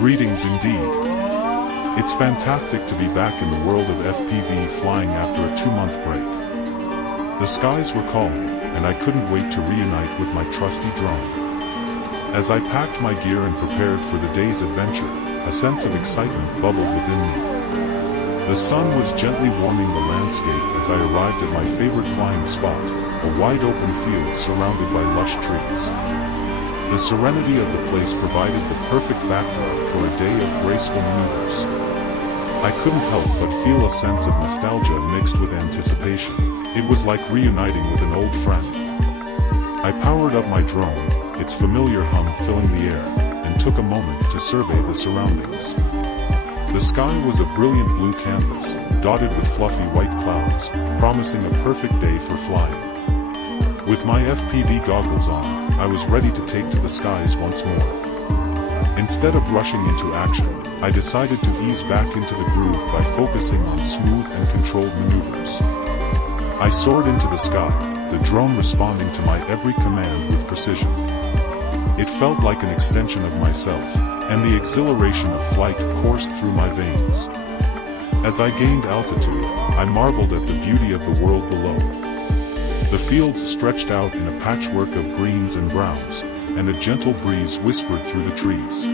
Greetings indeed. It's fantastic to be back in the world of FPV flying after a 2-month break. The skies were calling, and I couldn't wait to reunite with my trusty drone. As I packed my gear and prepared for the day's adventure, a sense of excitement bubbled within me. The sun was gently warming the landscape as I arrived at my favorite flying spot, a wide-open field surrounded by lush trees. The serenity of the place provided the perfect backdrop for a day of graceful maneuvers. I couldn't help but feel a sense of nostalgia mixed with anticipation. It was like reuniting with an old friend. I powered up my drone, its familiar hum filling the air, and took a moment to survey the surroundings. The sky was a brilliant blue canvas, dotted with fluffy white clouds, promising a perfect day for flying. With my FPV goggles on, I was ready to take to the skies once more. Instead of rushing into action, I decided to ease back into the groove by focusing on smooth and controlled maneuvers. I soared into the sky, the drone responding to my every command with precision. It felt like an extension of myself, and the exhilaration of flight coursed through my veins. As I gained altitude, I marveled at the beauty of the world below. The fields stretched out in a patchwork of greens and browns, and a gentle breeze whispered through the trees.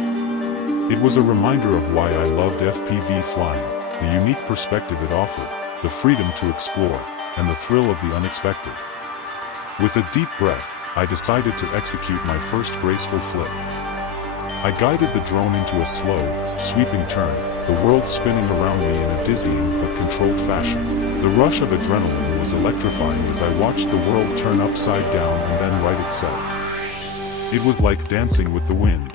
It was a reminder of why I loved FPV flying, the unique perspective it offered, the freedom to explore, and the thrill of the unexpected. With a deep breath, I decided to execute my first graceful flip. I guided the drone into a slow, sweeping turn, the world spinning around me in a dizzying but controlled fashion. The rush of adrenaline was electrifying as I watched the world turn upside down and then right itself. It was like dancing with the wind.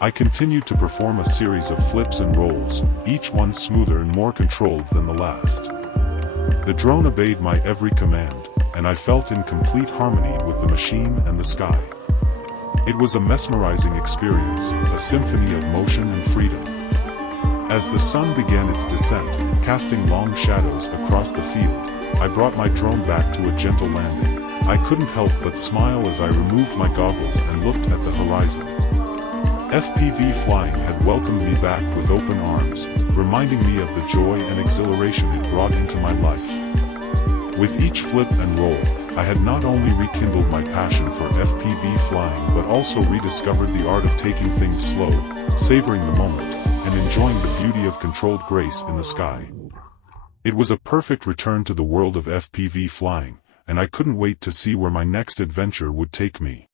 I continued to perform a series of flips and rolls, each one smoother and more controlled than the last. The drone obeyed my every command, and I felt in complete harmony with the machine and the sky. It was a mesmerizing experience, a symphony of motion and freedom. As the sun began its descent, casting long shadows across the field, I brought my drone back to a gentle landing. I couldn't help but smile as I removed my goggles and looked at the horizon. FPV flying had welcomed me back with open arms, reminding me of the joy and exhilaration it brought into my life. With each flip and roll, I had not only rekindled my passion for FPV flying but also rediscovered the art of taking things slow, savoring the moment, and enjoying the beauty of controlled grace in the sky. It was a perfect return to the world of FPV flying, and I couldn't wait to see where my next adventure would take me.